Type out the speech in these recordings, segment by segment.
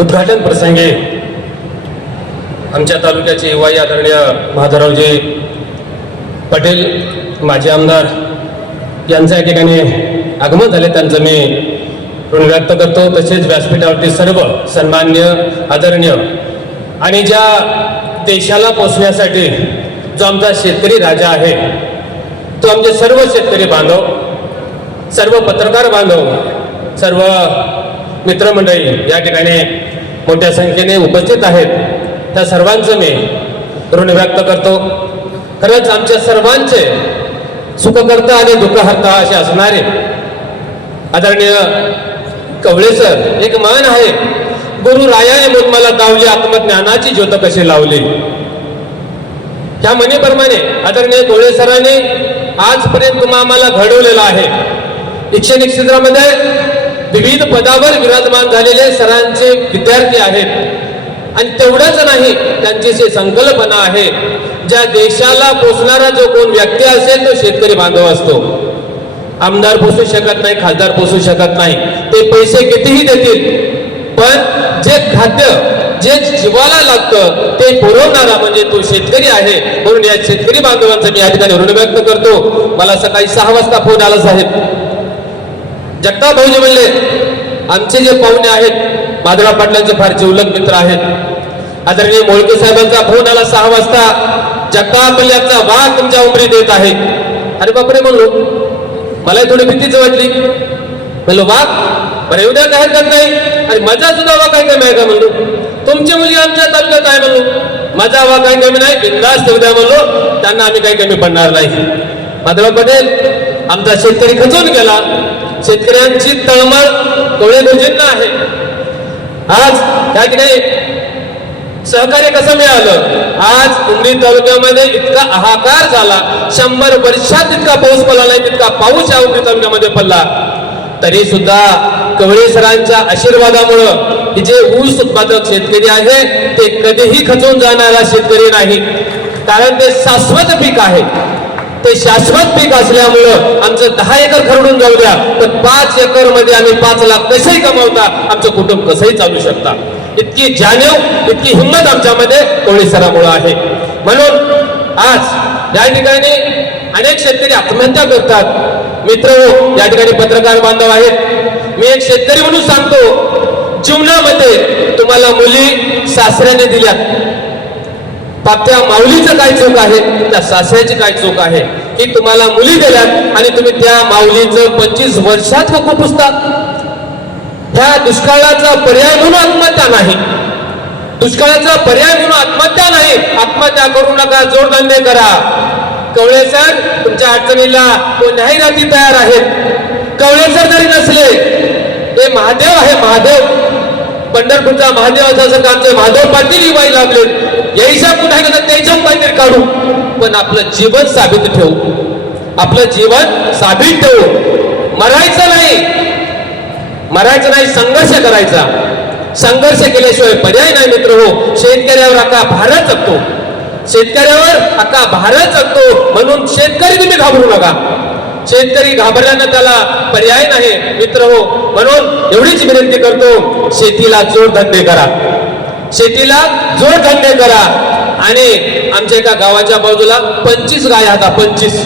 उद्घाटन प्रसंगी आमच्या तालुक्याचे युवाई आदरणीय माधवरावजी पटेल माजी आमदार यांचं या ठिकाणी आगमन झाले. त्यांचं मी ऋण व्यक्त करतो. तसेच व्यासपीठावरती सर्व सन्मान्य आदरणीय आणि ज्या देशाला पोचण्यासाठी जो आमचा शेतकरी राजा आहे तो आमचे सर्व शेतकरी बांधव सर्व पत्रकार बांधव सर्व मित्रमंडळी या ठिकाणी मोठ्या संख्येने उपस्थित आहेत. त्या सर्वांचं मी ऋण व्यक्त करतो. खरंच आमच्या सर्वांचे सुखकर्ता आणि दुःखहर्ता असे असणारे आदरणीय कवळे सर एक मान आहे. गुरु रायाने म्हणून मला दावली आत्मज्ञानाची ज्योत कशी लावली? त्या मनीप्रमाणे आदरणीय कवळे सरांनी आजपर्यंत तुम्हाला आम्हाला आहे. शैक्षणिक क्षेत्रामध्ये विविध पदावर विराजमान झालेले सरांचे विद्यार्थी आहेत. आणि तेवढंच नाही त्यांची जी संकल्पना आहे. ज्या देशाला पोचणारा जो कोण व्यक्ती असेल तो शेतकरी बांधव असतो. आमदार पोसू शकत नाही खासदार पोसू शकत नाही. ते पैसे कितीही देतील पण जे खाद्य जे जीवाला लागतं ते पुरवणारा म्हणजे तो शेतकरी आहे. म्हणून या शेतकरी बांधवांचं मी या ठिकाणी ऋण व्यक्त करतो. मला सकाळी सहा वाजता फोन आला साहेब. जगताप भाऊजी म्हणले आमचे जे पाहुणे आहेत माधवराव पाटलांचे फार जिवलग मित्र आहेत. आदरणीय मोळके साहेबांचा फोन आला सहा वाजता. जगताप यांचा वाघ तुमच्या उमरीत देत आहे. अरे बापरे म्हणलो मलाही थोडी भीतीच वाटली. म्हणलो वाघ बरं उद्या काय करत नाही आणि मजा सुद्धा वा काय कमी आहे का? म्हणलो तुमची मुलगी आमच्या तालुक्यात आहे. म्हणलो मजा वा काही कमी नाही बिंदास उद्या म्हणलो त्यांना आम्ही काही कमी पडणार नाही. माधवराव पटेल आमचा शेतकरी खचून गेला. शेतकऱ्यांची तळमळ डोळे गुंजिन्न आहे. आज त्या ठिकाणी सहकार्य कसं मिळालं? आज उमरी तालुक्यामध्ये इतका हाहाकार झाला. शंभर वर्षात इतका पाऊस पडला नाही तितका पाऊस या उमरी तालुक्यामध्ये पडला. तरी सुद्धा कवळे सरांच्या आशीर्वादामुळं जे ऊस उत्पादक शेतकरी आहे ते कधीही खचून जाणारा शेतकरी नाही. कारण ते शाश्वत पीक आहे. शाश्वत पीक असल्यामुळं आमचं दहा एकर खरडून जाऊ द्या तर पाच एकरमध्ये आम्ही पाच लाख कसेही कमावता आमचं कुटुंब कसंही चालू शकता. इतकी जाणीव इतकी हिंमत आमच्यामध्ये कोळी सरामुळं आहे. म्हणून आज या ठिकाणी अनेक शेतकरी आत्महत्या करतात. मित्र हो या ठिकाणी पत्रकार बांधव आहेत. मी एक शेतकरी म्हणून सांगतो जीवनामध्ये तुम्हाला मुली सासऱ्याने दिल्यात. त्या माऊलीचं काय चूक आहे? त्या सासऱ्याची काय चूक आहे? की तुम्हाला मुली दिल्यात आणि तुम्ही त्या माऊलीचं पंचवीस वर्षात हक्क पुसतात ह्या दुष्काळाचा पर्याय म्हणून आत्महत्या नाही. दुष्काळाचा पर्याय म्हणून आत्महत्या नाही. आत्महत्या करू नका जोडधंदे करा. कवळे सर तुमच्या अडचणीला कोणत्याही रात्री तयार आहेत? कवळे सर जरी नसले ते महादेव आहे महादेव. पंढरपूरचा महादेव असं माधव पाटील बाई लागले. यायचा पुन्हा का त्याच्या काहीतरी काढू. पण आपलं जीवन साबित ठेवू. आपलं जीवन साबित ठेवू. मरायचं नाही. मरायचं नाही संघर्ष करायचा. संघर्ष केल्याशिवाय पर्याय नाही मित्र हो. शेतकऱ्यावर अका भारत जगतो. शेतकऱ्यावर अका भारत जगतो. म्हणून शेतकरी तुम्ही घाबरू नका. शेतकरी घाबरल्यानं त्याला पर्याय नाही. मित्र हो म्हणून एवढीच विनंती करतो शेतीला जोडधंदे करा. शेतीला जोडधंदे करा. आणि आमच्या एका गावाच्या बाजूला पंचवीस गाय हाता पंचवीस.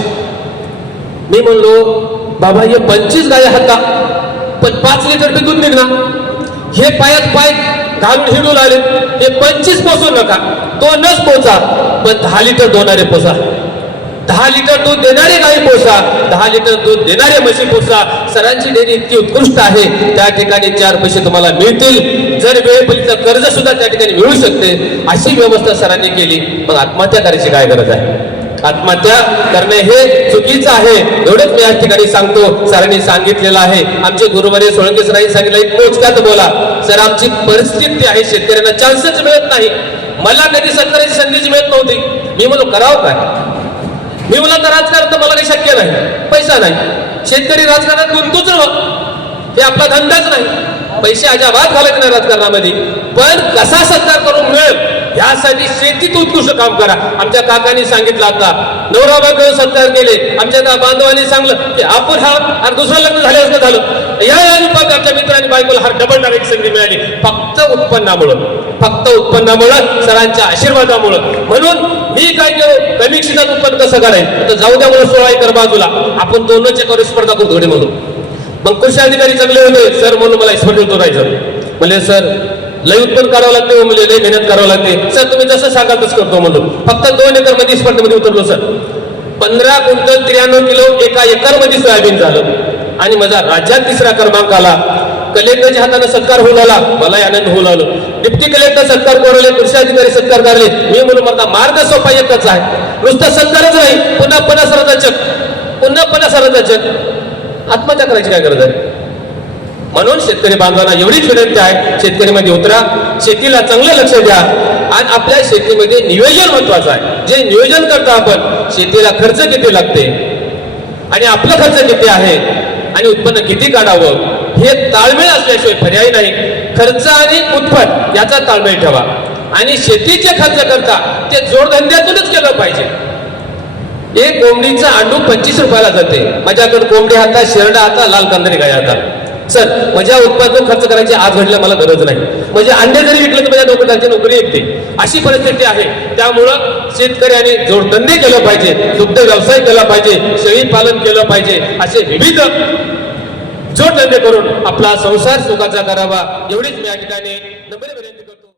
मी म्हणलो बाबा हे पंचवीस गाय हाता पण पाच लिटर बी दूध निघणार हे पायात पाय घालून हिडून आले हे पंचवीस पोचू नका. दोनच पोचा पण दहा लिटर दोनारे पोचा दहा लिटर दूध देणारे गाई पोसा. दहा लिटर दूध देणारे म्हशी पोसा. सरांची डेअरी इतकी उत्कृष्ट आहे. त्या ठिकाणी चार पैसे तुम्हाला मिळतील. जर वेळेपलीचं कर्ज सुद्धा त्या ठिकाणी मिळू शकते. अशी व्यवस्था सरांनी केली. मग आत्महत्या करायची काय गरज आहे? आत्महत्या करणे हे चुकीचं आहे. एवढंच मी या ठिकाणी सांगतो. सरांनी सांगितलेलं आहे. आमचे गुरुवारी सोळंके सरांनी सांगितलं एक मोजक्यात बोला. सर आमची परिस्थिती आहे. शेतकऱ्यांना चान्सच मिळत नाही. मला कधी सरकारची संधीच मिळत नव्हती. मी म्हणलो करावं काय? जीवनात राजकारण तर मला काही शक्य नाही. पैसा नाही. शेतकरी राजकारणात गुंतूच नव्हतं हे आपला धंदाच नाही. पैसे अजाबात घालत नाही राजकारणामध्ये. पण कसा सत्कार करून मिळेल यासाठी शेतीत उत्कृष्ट काम करा. आमच्या काकांनी सांगितलं आता. नवरा बायको सत्कार केले. आमच्या त्या बांधवांनी सांगलं की आपण हा आणि दुसरं लग्न झाल्यावर झालं. या अनुपात आमच्या मित्रांनी बायकोला हा डबल डायरेक्ट संधी मिळाली. फक्त उत्पन्नामुळं. फक्त उत्पन्नामुळं सरांच्या आशीर्वादामुळं. म्हणून मी काय केलं? कमी क्षितात उत्पन्न कसं करायचं तर जाऊ द्या मला सोळा एकर बाजूला. आपण दोनच एकर स्पर्धा करतो घडी म्हणून. मग कृषी अधिकारी चांगले होते. सर म्हणून मला एक्सपर्ट उतरायचं म्हणजे सर लय उत्पन्न करावं लागते हो म्हणजे लय मेहनत करावं लागते. सर तुम्ही जसं सांगाल तसं करतो म्हणून. फक्त दोन एकरमध्ये स्पर्धेमध्ये उतरलो सर. पंधरा क्विंटल त्र्याण्णव किलो एका एकरमध्ये सोयाबीन झालं. आणि माझा राज्यात तिसरा क्रमांक आला. कलेक्टरच्या हाताने सत्कार होऊ लागला. मलाही आनंद होऊ लागलो. डिप्टी कलेक्टर सत्कार करवले कृषी अधिकारी सत्कार करले. मी म्हणून म्हणता मार्ग सोपा एकच आहे. नुसता सत्कारच नाही पुन्हा पन्नास सरचा चक. पुन्हा पन्नास सरचा चक. आत्महत्या करायची काय गरज आहे? म्हणून शेतकरी बांधवांना एवढीच विनंती आहे शेतकरीमध्ये उतरा. शेतीला चांगलं लक्ष द्या. आणि आपल्या शेतीमध्ये नियोजन महत्वाचं आहे. जे नियोजन करता आपण शेतीला खर्च किती लागते? आणि आपला खर्च किती आहे? आणि उत्पन्न किती काढावं? हे ताळमेळ असल्याशिवाय पर्याय नाही. खर्च आणि उत्पन्न याचा ताळमेळ ठेवा. आणि शेतीचे खर्च करता ते जोडधंद्यातूनच केलं पाहिजे. एक कोंबडीचं अंडू पंचवीस रुपयाला जाते. माझ्याकडे कोंबडी हाता शेरडा हाता लाल कांदरी गाय हाता सर माझ्या उत्पादन खर्च करायची आज घडलं मला गरज नाही. म्हणजे अंडे जरी विकले तर माझ्या नोकरीची नोकरी येते. अशी परिस्थिती आहे. त्यामुळं शेतकऱ्यांनी जोडधंदे केलं पाहिजे. दुग्ध व्यवसाय केला पाहिजे. शेळी पालन केलं पाहिजे. असे विविध जोडधंदे करून आपला संसार सुखाचा करावा. एवढीच मी या ठिकाणी